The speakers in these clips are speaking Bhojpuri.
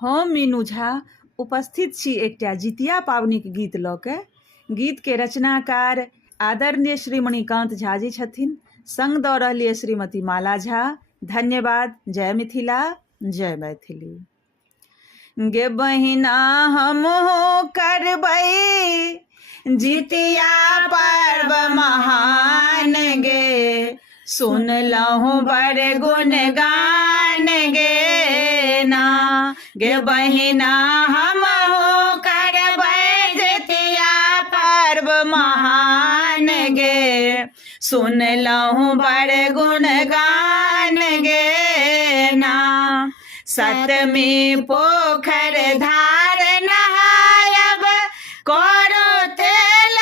हम मीनू झा उपस्थित छी एकटा जितिया पाबनिक गीत लऽ के। गीत के रचनाकार आदरणीय श्री मणिकांत झा जी छथिन, संग दऽ रहलिए श्रीमती माला झा। धन्यवाद। जय मिथिला, जय मैथिली। गे बहिना हमहु करबै जितिया पर्व महान गे, सुनलहुँ बड़ गुणगान गे ना। गे बहिना हमहु करबै जितिया पर्व महान गे, सुनलहुँ बड़ गुणगान गे ना। सतमी पोखर धार नहायब, करो तेल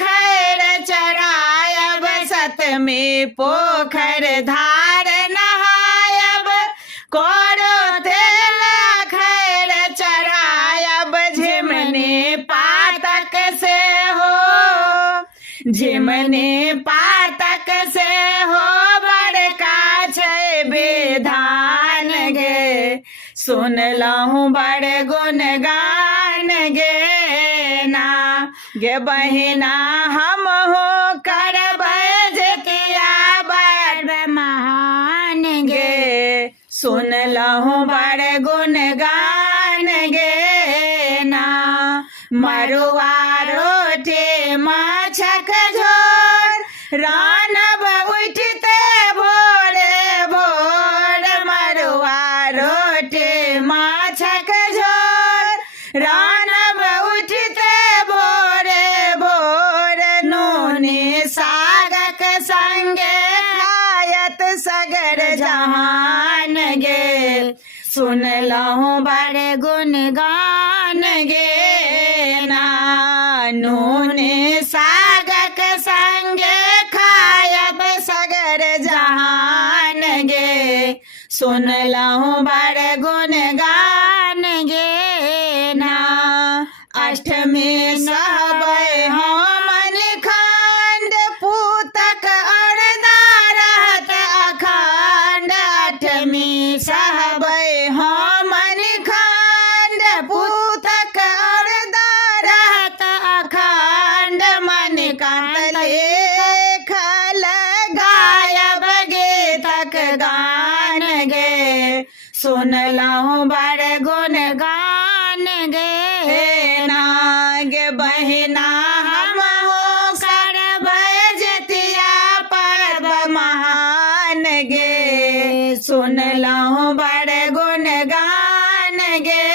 खैर चढ़ायब। सतमी पोखर धार नहायब, करो तेल खैर चढ़ायब। झिमनी पातक से हो, झिमनी पातक से हो, बड़का छै विधान गे, सुनलहुँ बड़ गुणगान गे ना। गे बहिना हमहु करबै जितिया पर्व महान गे, सुनलहुँ बड़ गुणगान गे ना। मरुआ रोटी माछक झोर, रान्हब उठिते भोरे भोर। मरुआ रोटी माछक झोर, रान्हब उठिते भोरे भोर। नूनी सागक संगे खायत सगर जहान गे, सुनलहुँ बड़ गुणगान गे ना। नूनी सागक संगे खायब सगर जहान गे, सुनलहुँ बड़ गुणगान गे ना। अष्टमी सहबै हमन खंड, पूतक अरदा रहत अखंड। अष्टमी सहबै हमन खंड, पूतक अरदा रहत अखंड। मणिकांत लिखल गायब गीतक गान गे, सुनलहुँ बड़ गुणगान गे ना। गे बहिना हमहु करबै जितिया पर्व महान गे, सुनलहुँ बड़ गुणगान गे